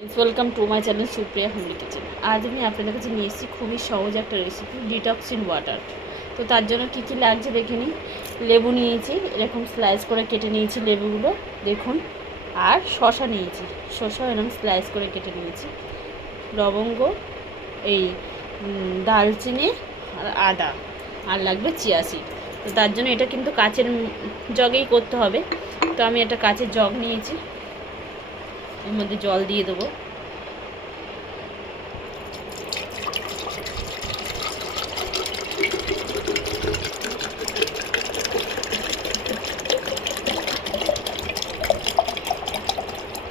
Welcome to my channel Supriya homely kitchen. আজ আমি আপনাদের কাছে নিয়ে এসেছি খুবই সহজ একটা রেসিপি, ডিটক্সিন ওয়াটার। তো তার জন্য কী কী লাগছে দেখে নিই। লেবু নিয়েছি, এরকম স্লাইস করে কেটে নিয়েছি লেবুগুলো দেখুন। আর শসা নিয়েছি, শসা এরকম স্লাইস করে কেটে নিয়েছি। লবঙ্গ, এই দালচিনি আর আদা, আর লাগবে চিয়া সিড। তো তার জন্য এটা কিন্তু কাচের জগেই করতে হবে। তো আমি একটা কাচের জগ নিয়েছি, এর মধ্যে জল দিয়ে দেবো।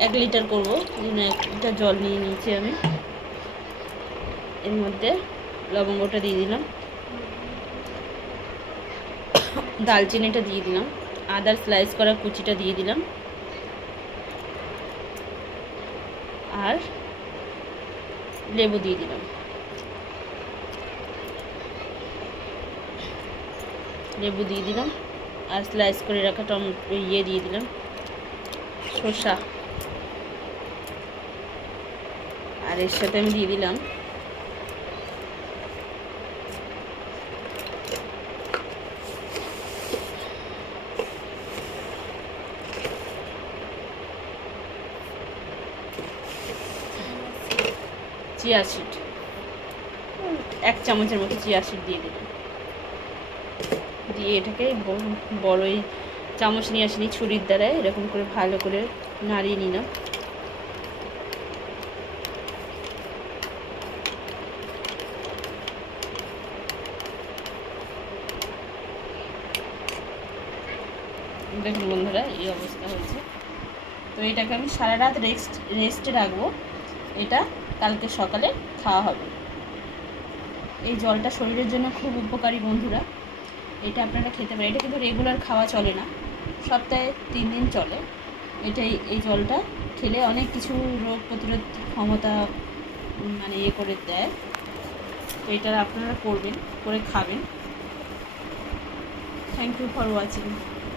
এক লিটার করবো, এই জন্য 1 লিটার জল নিয়ে নিয়েছি আমি। এর মধ্যে লবঙ্গটা দিয়ে দিলাম, দালচিনিটা দিয়ে দিলাম, আদার স্লাইস করা কুচিটা দিয়ে দিলাম, আর লেবু দিয়ে দিলাম। লেবু দিয়ে দিলাম আর স্লাইস করে রাখা টমেটো দিয়ে দিলাম, শসা। আর এর সাথে আমি দিয়ে দিলাম চিয়া সিড, 1 চামচের মতো চিয়া সিড দিয়ে দিলাম। দিয়ে এটাকে বড়ই চামচ নিয়ে আসিনি, ছুরির দ্বারা এরকম করে ভালো করে নাড়িয়ে নিলাম। দেখুন বন্ধুরা, এই অবস্থা হয়েছে। তো এটাকে আমি সারা রাত রেস্টে রাখবো, এটা কালকে সকালে খাওয়া হবে। এই জলটা শরীরের জন্য খুব উপকারী বন্ধুরা, এটা আপনারা খেতে পারেন। এটা কিন্তু রেগুলার খাওয়া চলে না, সপ্তাহে 3 দিন চলে। এই জলটা খেলে অনেক কিছু রোগ প্রতিরোধ ক্ষমতা করে দেয়। তো এটা আপনারা করবেন, করে খাবেন। Thank you for watching.